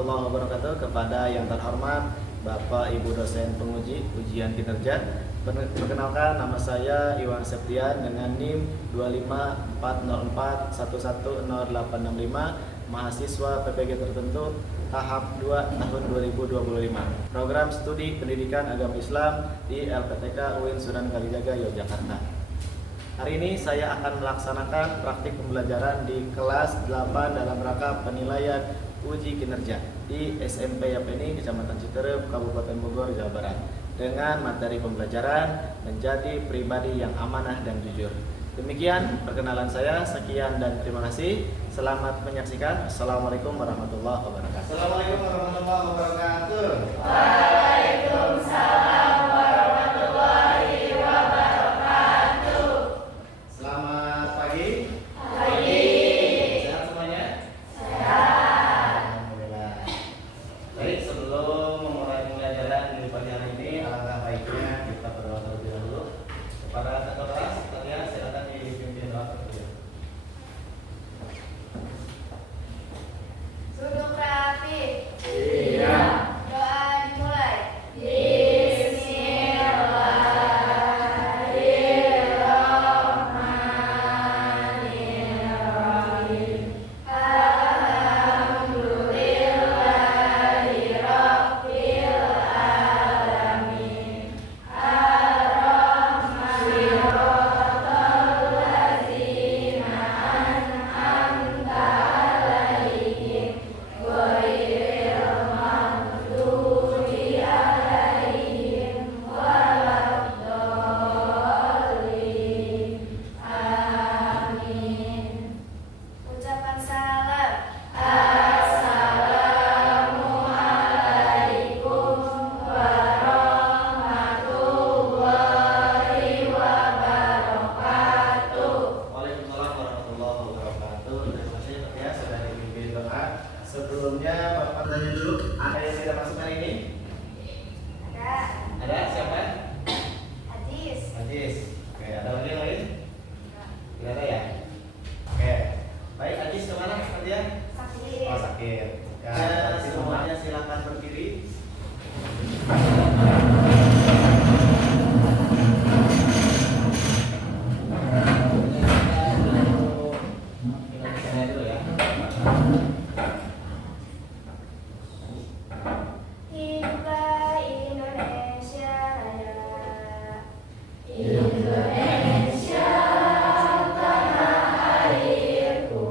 warahmatullahi wabarakatuh kepada yang terhormat Bapak Ibu dosen penguji ujian kinerja. Perkenalkan, nama saya Iwan Septian dengan NIM 25404110865, mahasiswa PPG tertentu tahap 2 tahun 2025. Program studi pendidikan agama Islam di LPTK UIN Sunan Kalijaga Yogyakarta. Hari ini saya akan melaksanakan praktik pembelajaran di kelas 8 dalam rangka penilaian uji kinerja di SMP Yapeni, Kecamatan Citerep, Kabupaten Bogor, Jawa Barat, dengan materi pembelajaran menjadi pribadi yang amanah dan jujur. Demikian perkenalan saya, sekian dan terima kasih. Selamat menyaksikan. Assalamualaikum warahmatullahi wabarakatuh. Assalamualaikum warahmatullahi wabarakatuh. Waalaikumsalam warahmatullahi wabarakatuh. Selamat pagi. Pagi. Sehat semuanya? Sehat. Alhamdulillah. Baik, sebelum memulai pembelajaran di pagi hari ini, alangkah baiknya kita berdoa terlebih dahulu kepada kakak kelas. Kalian silakan dipimpin doa terlebih dahulu. Duduk rapi. Iya. Doa dimulai. Bismillahirrahmanirrahim. Alhamdulillahirabbil alamin. Ar-Rahmanir-Rahim. Ladzina an'amta 'alaihim ghairil maghdubi 'alaihim waladdallin. Amin. Ucapan salam. Assalamualaikum warahmatullahi wabarakatuh. Waalaikumsalam warahmatullahi wabarakatuh. Terima kasih Pak ya sudah dipimpin doa. Sebelumnya Bapak tanya dulu, ada yang tidak masuk hari ini? Ada Ada siapa? hadis. Ajis. Oke, ada lagi yang lain? Tidak ada ya? Oke. Baik, Ajis kemana dia? Sakit. Oh, sakit. Ya, semuanya silakan berdiri. Indonesia dulu ya. Hiduplah Indonesia Raya. Indonesia tanah airku,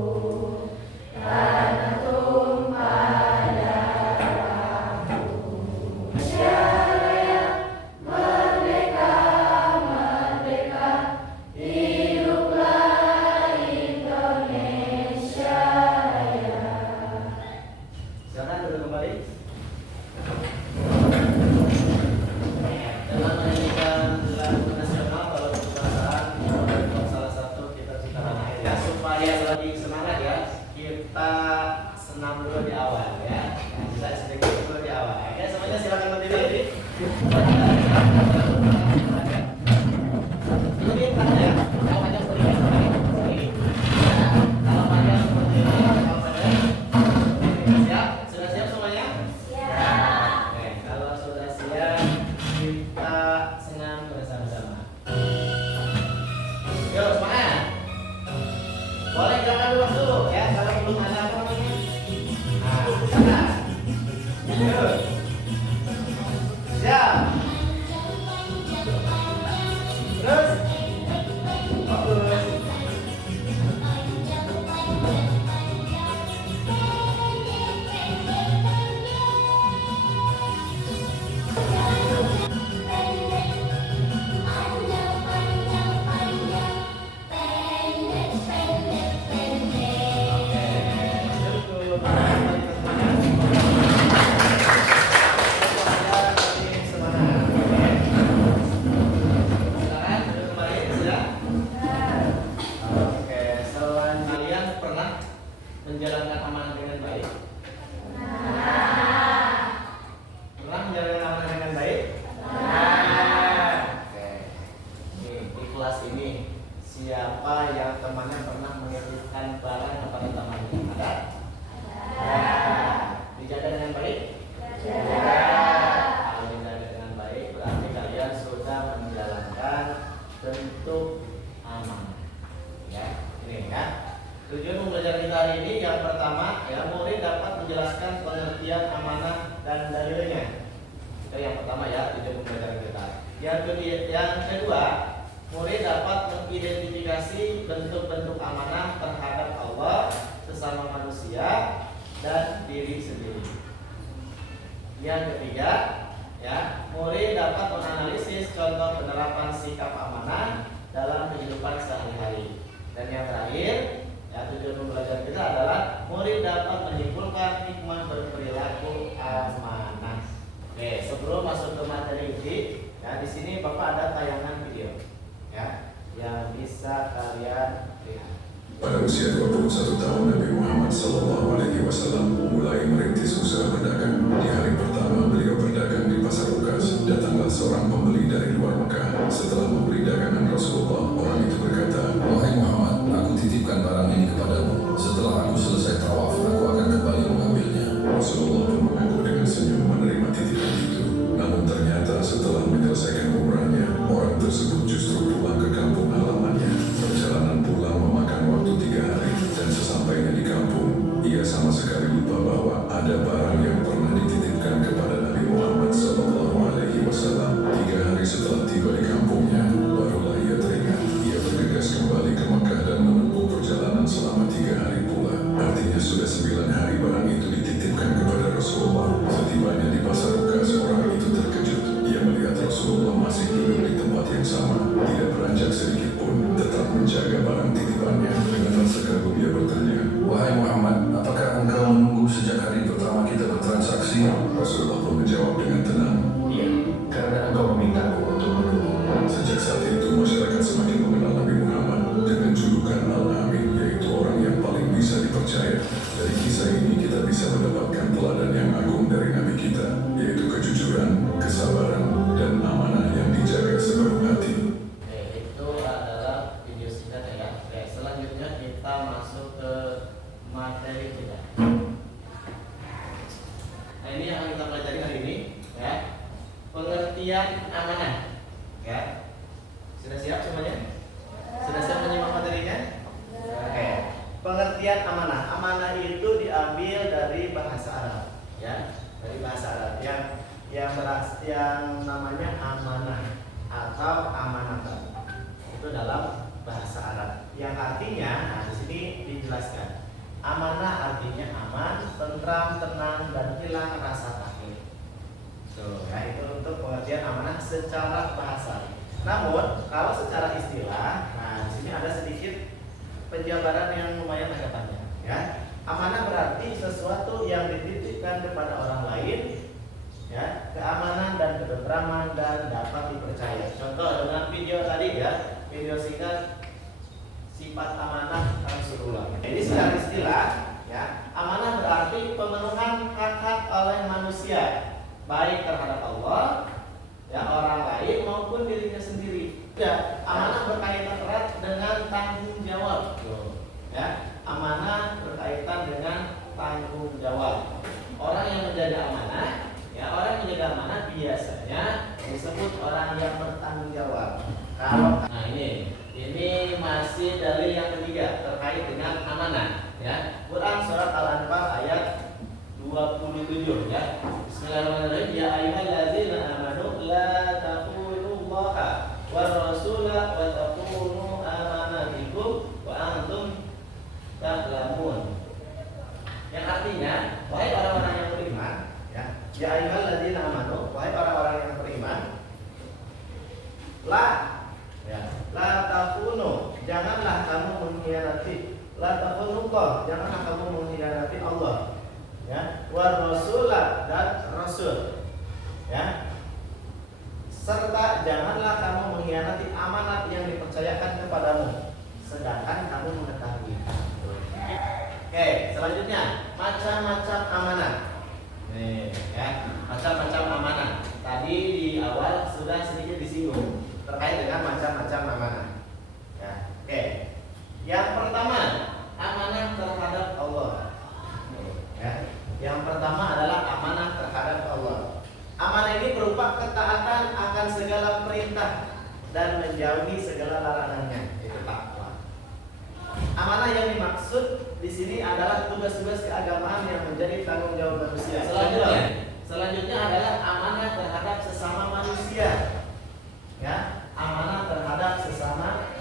tanah tumpah darahku. Indonesia Raya, merdeka, merdeka. Hiduplah Indonesia Raya. Silakan duduk kembali. Dalam menyanyikan lagu nasional kalau kebangsaan untuk salah satu kita cita tanah air ya, supaya lebih semangat ya, kita senam dulu di awal ya. Nah, kita sedikit dulu di awal. Oke, semuanya silakan berdiri. Ini ya, kalau panjang berdiri. Kalau panjang berdiri, kalau panjang siap? Sudah siap semuanya? Oke, kalau sudah siap, kita senam bersama-sama. Yuk, semangat. Boleh gerakan luas dulu ya, kalau belum ada apa namanya. Nah, silakan. Yuk. Siap. pengertian amanah dan dalilnya. Itu yang pertama ya, tujuan pembelajaran kita. Yang kedua, murid dapat mengidentifikasi bentuk-bentuk amanah terhadap Allah, sesama manusia, dan diri sendiri. Yang ketiga, ya, murid dapat menganalisis contoh penerapan sikap amanah dalam kehidupan sehari-hari. Dan yang terakhir, ya, tujuan pembelajaran kita adalah murid dapat menyimpulkan hikmah berperilaku amanah. Oke, sebelum masuk ke materi inti, ya, di sini Bapak ada tayangan video, ya, yang bisa kalian lihat. Pada usia 21 tahun Nabi Muhammad SAW mulai merintis usaha berdagang. Di hari pertama beliau berdagang di pasar Ukas. Datanglah seorang pembeli dari luar Mekah. Setelah membeli dagangan Rasulullah, orang itu berkata, "Wahai Muhammad, aku titipkan barang ini kepadamu. Setelah aku selesai tawaf, aku akan kembali mengambilnya." Rasulullah pun mengaku dengan senyum menerima titipan itu. Namun ternyata setelah menyelesaikan umrahnya, orang tersebut justru pulang ke kampung halamannya. Perjalanan pulang memakan waktu 3 hari, dan sesampainya di kampung, ia sama sekali lupa bahwa ada barang yang pernah dititipkan kepada Nabi Muhammad SAW. 3 hari setelah tiba di kampungnya, barulah ia teringat. Ia bergegas kembali ke Mekah dan menempuh perjalanan selama 3 hari pula. Artinya sudah 9 hari barang itu dititipkan kepada Rasulullah. Setibanya di pasar Ukas, orang itu terkejut. Ia melihat Rasulullah masih duduk di tempat yang sama, tidak beranjak sedikit pun, tetap menjaga barang titipannya. Dengan rasa kagum ia bertanya, "Wahai Muhammad, apakah engkau menunggu sejak hari pertama kita bertransaksi?" Rasulullah pun menjawab dengan tenang, "Iya, karena engkau memintaku untuk menunggu." Sejak saat itu masyarakat semakin mengenal Nabi Muhammad dengan julukan Al-Amin, yaitu orang yang paling bisa dipercaya. Dari kisah ini kita bisa mendapatkan teladan yang agung dari Nabi kita, yaitu kejujuran, kesabaran, dan amanah yang dijaga sepenuh hati. Oke, itu adalah video singkat ya. Oke, selanjutnya kita masuk ke materi kita. Nah, ini yang kita pelajari hari ini, ya. Pengertian amanah. Ya. Sudah siap semuanya? Sudah siap menyimak materinya? Oke. Pengertian amanah. Amanah itu diambil dari bahasa Arab, ya. Dari bahasa Arab yang namanya amanah atau amanatan. Itu dalam bahasa Arab. Yang artinya, nah di sini dijelaskan. Amanah artinya aman, tentram, tenang, dan hilang rasa takut. Tuh, ya, itu untuk pengertian amanah secara bahasa. Namun, kalau secara istilah, nah di sini ada sedikit penjabaran yang lumayan agak panjang, ya. Amanah berarti sesuatu yang dititipkan kepada orang lain, ya, keamanan dan ketentraman dan dapat dipercaya. Contoh dengan video tadi, ya, video singkat sifat amanah Rasulullah. Jadi secara istilah, ya, amanah berarti pemenuhan hak-hak oleh manusia, baik terhadap Allah, ya, orang lain maupun dirinya sendiri. Ya, amanah berkaitan erat dengan tanggung jawab. Ya, amanah berkaitan dengan tanggung jawab. Orang yang menjaga amanah, ya, orang yang menjaga amanah biasanya disebut orang yang bertanggung jawab. Kalau nah ini masih dalil yang ketiga terkait dengan amanah, ya. Quran surat Al-Anfal ayat 27, ya. Bismillahirrahmanirrahim. Ya ayyuhallazina amanu la taqunullaha war rasula wa taqunu amanatikum wa antum ta'lamun. Yang artinya, wahai orang-orang yang beriman, ya. Ya ayyuhallazina amanu, wahai orang-orang yang beriman, la takunu, janganlah kamu mengkhianati, la takunullah, janganlah kamu mengkhianati Allah, ya, war rasulah, dan rasul, ya, serta janganlah kamu mengkhianati amanat yang dipercayakan kepadamu, sedangkan kamu mengetahui. Oke, selanjutnya macam-macam amanat. Nih, ya, macam-macam amanat. Tadi di awal sudah sedikit disinggung terkait dengan macam-macam amanah. Ya, oke. Yang pertama, amanah terhadap Allah. Ya, yang pertama adalah amanah terhadap Allah. Amanah ini berupa ketaatan akan segala perintah dan menjauhi segala larangannya. Itu takwa. Amanah yang dimaksud di sini adalah tugas-tugas keagamaan yang menjadi tanggung jawab manusia. Selanjutnya adalah amanah terhadap sesama manusia. Ya, amanah terhadap sesama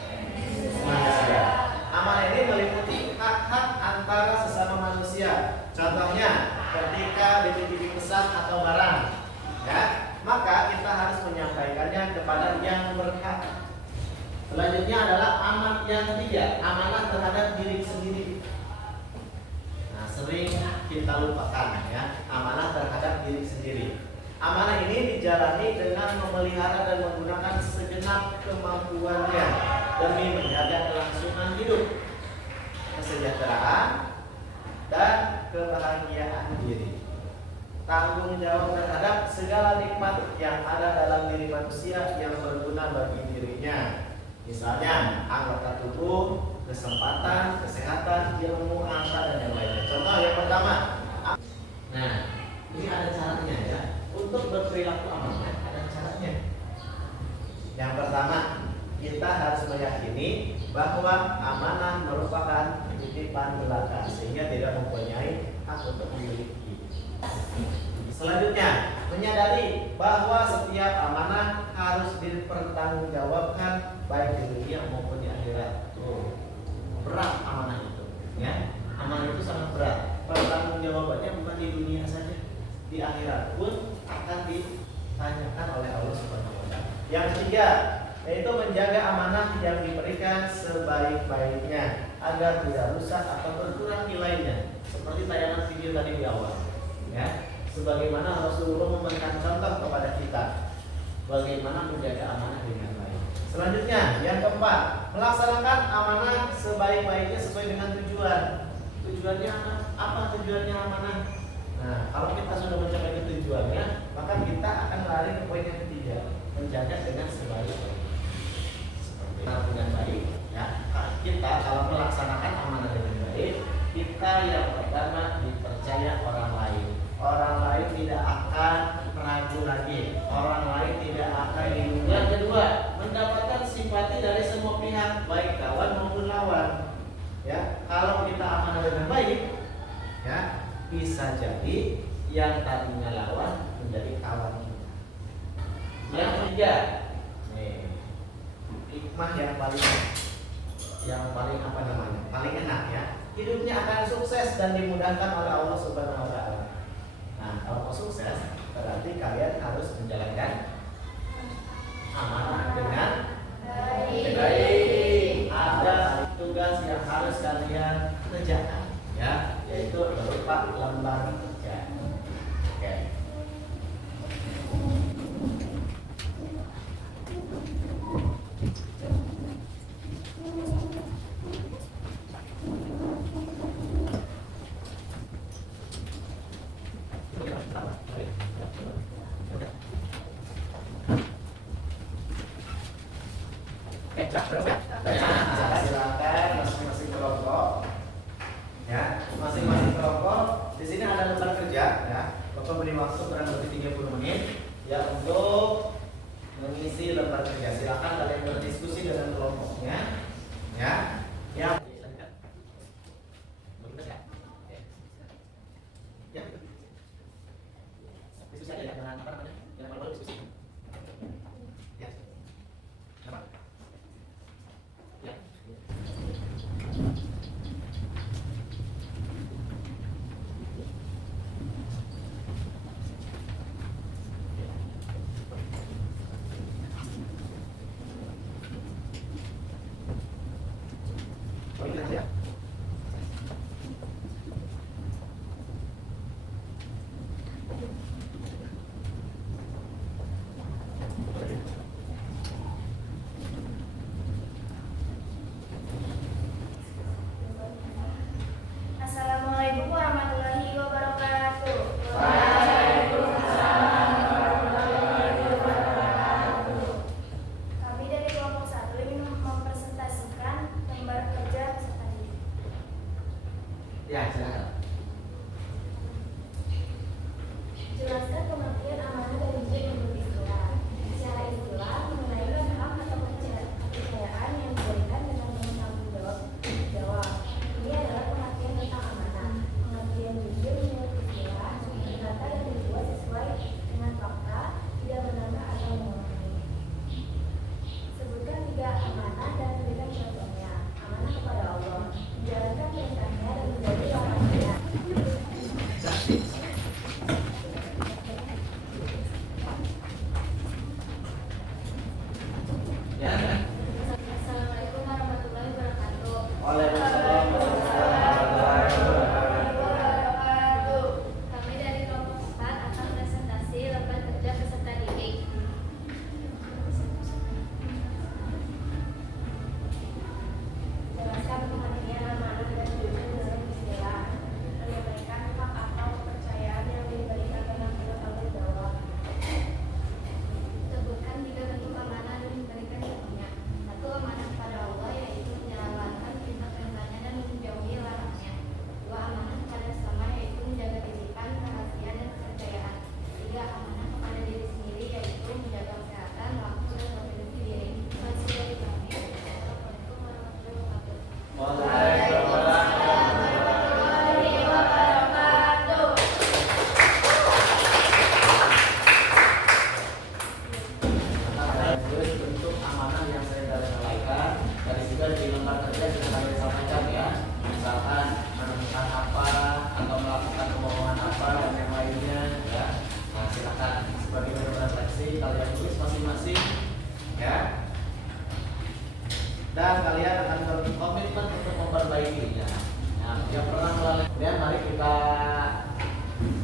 manusia. Amanah ini meliputi hak-hak antara sesama manusia. Contohnya, ketika dititipi pesan atau barang, ya, maka kita harus menyampaikannya kepada yang berhak. Selanjutnya adalah amanah yang ketiga, amanah terhadap diri sendiri. Nah, sering kita lupakan ya, amanah terhadap diri sendiri. Amanah ini dijalani dengan memelihara dan menggunakan segenap kemampuannya demi menjaga kelangsungan hidup, kesejahteraan, dan kebahagiaan diri. Tanggung jawab terhadap segala nikmat yang ada dalam diri manusia yang berguna bagi dirinya. Misalnya anggota tubuh, kesempatan, kesehatan, ilmu, harta, dan yang lainnya. Contoh yang pertama. Nah, ini ada caranya ya. Untuk berperilaku amanah ada caranya. Yang pertama, kita harus meyakini bahwa amanah merupakan titipan belaka sehingga tidak mempunyai hak untuk memiliki. Selanjutnya, menyadari bahwa setiap amanah harus dipertanggungjawabkan baik di dunia maupun di akhirat. Berat amanah itu, ya. Amanah itu sangat berat. Pertanggungjawabannya bukan di dunia saja, di akhirat pun akan ditanyakan oleh Allah Subhanahu wa taala. Yang ketiga, yaitu menjaga amanah yang diberikan sebaik-baiknya agar tidak rusak atau berkurang nilainya. Seperti tayangan video tadi di awal, ya. Sebagaimana Rasulullah memberikan contoh kepada kita bagaimana menjaga amanah dengan baik. Selanjutnya, yang keempat, melaksanakan amanah sebaik-baiknya sesuai dengan tujuan. Tujuannya apa? Tujuannya amanah. Nah, kalau kita sudah mencapai ke tujuannya, maka kita akan lari ke poin yang ketiga, menjaga dengan sebaik-baiknya. Seperti dengan baik, ya. Kita kalau melaksanakan amanah dengan baik, kita yang pertama dipercaya orang lain. Orang lain tidak akan ragu lagi. Orang lain tidak akan bingung. Yang kedua, mendapatkan simpati dari semua pihak, baik kawan maupun lawan. Ya, kalau kita amanah dengan baik, ya, bisa jadi yang tadinya lawan menjadi kawan kita. Yang ketiga, hikmah yang paling apa namanya? Paling enak ya. Hidupnya akan sukses dan dimudahkan oleh Allah Subhanahu wa taala. Nah, kalau mau sukses, berarti kalian harus menjalankan amanah dengan baik. Ada tugas yang harus kalian kerjakan, ya, yaitu berupa lembar kerja. Oke. Silakan masing-masing kelompok, ya, masing-masing kelompok. Di sini ada lembar kerja, ya. Bapak beri waktu kurang lebih 30 menit, ya, untuk mengisi lembar kerja. Silakan kalian berdiskusi dengan kelompoknya, ya. Yang diskusi aja ya, dengan apa namanya? Dengan malu diskusi. Ya. Apa? Ya. Oh, ini aja ya. Assalamualaikum warahmatullahi wabarakatuh. Kami dari kelompok 1 ingin mempresentasikan lembar kerja peserta didik. Ya, silakan. Jelaskan pengertian amanah dari diri menurut Islam. Secara Islam mengenai hak atau kepercayaan yang diberikan dengan bertanggung jawab. Ini adalah pengertian kalian tulis masing-masing, ya. Dan kalian akan berkomitmen untuk memperbaikinya. Nah, yang pernah melalui, kemudian mari kita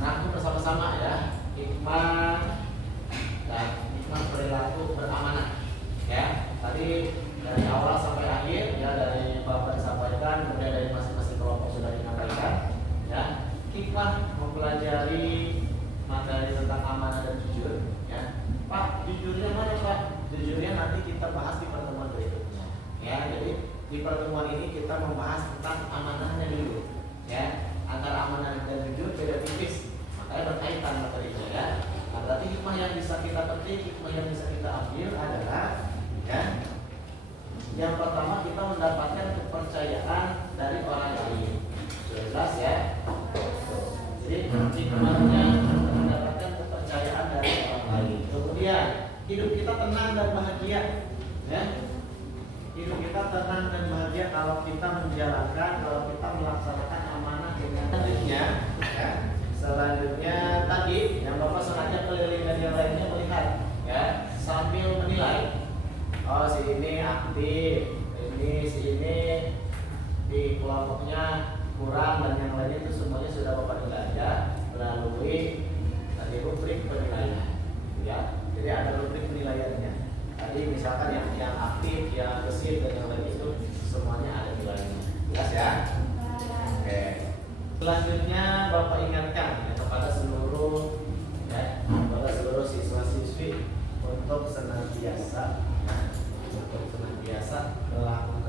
rangkum bersama-sama ya, hikmah dan hikmah perilaku beramanah. Ya, tadi dari awal sampai akhir ya, dari Bapak disampaikan, kemudian dari masing-masing kelompok sudah disampaikan. Ya, hikmah mempelajari materi tentang amanah dan jujur. Ya, Pak, jujurnya mana Pak? Jujurnya nanti kita bahas di pertemuan berikutnya. Ya, jadi di pertemuan ini kita membahas tentang amanahnya dulu. Ya, antara amanah dan jujur beda tipis, makanya berkaitan materinya ya. Nah, berarti hikmah yang bisa kita petik, hikmah yang bisa kita ambil adalah ya, yang pertama kita mendapatkan kepercayaan dari orang lain. Sudah jelas ya. Jadi hikmahnya mendapatkan kepercayaan dari orang lain. Kemudian hidup kita tenang dan bahagia. Ya, hidup kita tenang dan bahagia kalau kita menjalankan, kalau kita melaksanakan amanah dengan selanjutnya. Ya. Selanjutnya tadi yang Bapak sengaja keliling dan yang lainnya melihat, ya, sambil menilai. Oh, si ini aktif, si ini di kelompoknya kurang, dan yang lainnya itu semuanya sudah Bapak nilai ya melalui tadi rubrik penilaian. Ya, jadi ada rubrik penilaiannya. Tadi misalkan yang aktif, yang gesit dan yang lain itu semuanya ada nilainya. Jelas ya? Oke. Selanjutnya Bapak ingatkan ya, kepada seluruh siswa-siswi untuk senantiasa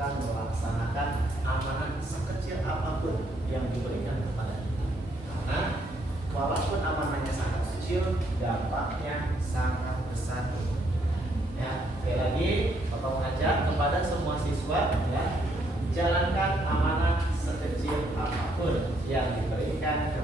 melaksanakan amanah sekecil apapun yang diberikan kepada kita. Karena walaupun amanahnya sangat kecil, dampaknya sangat besar. Ya, sekali lagi Bapak mengajak kepada semua siswa ya, jalankan amanah sekecil apapun yang diberikan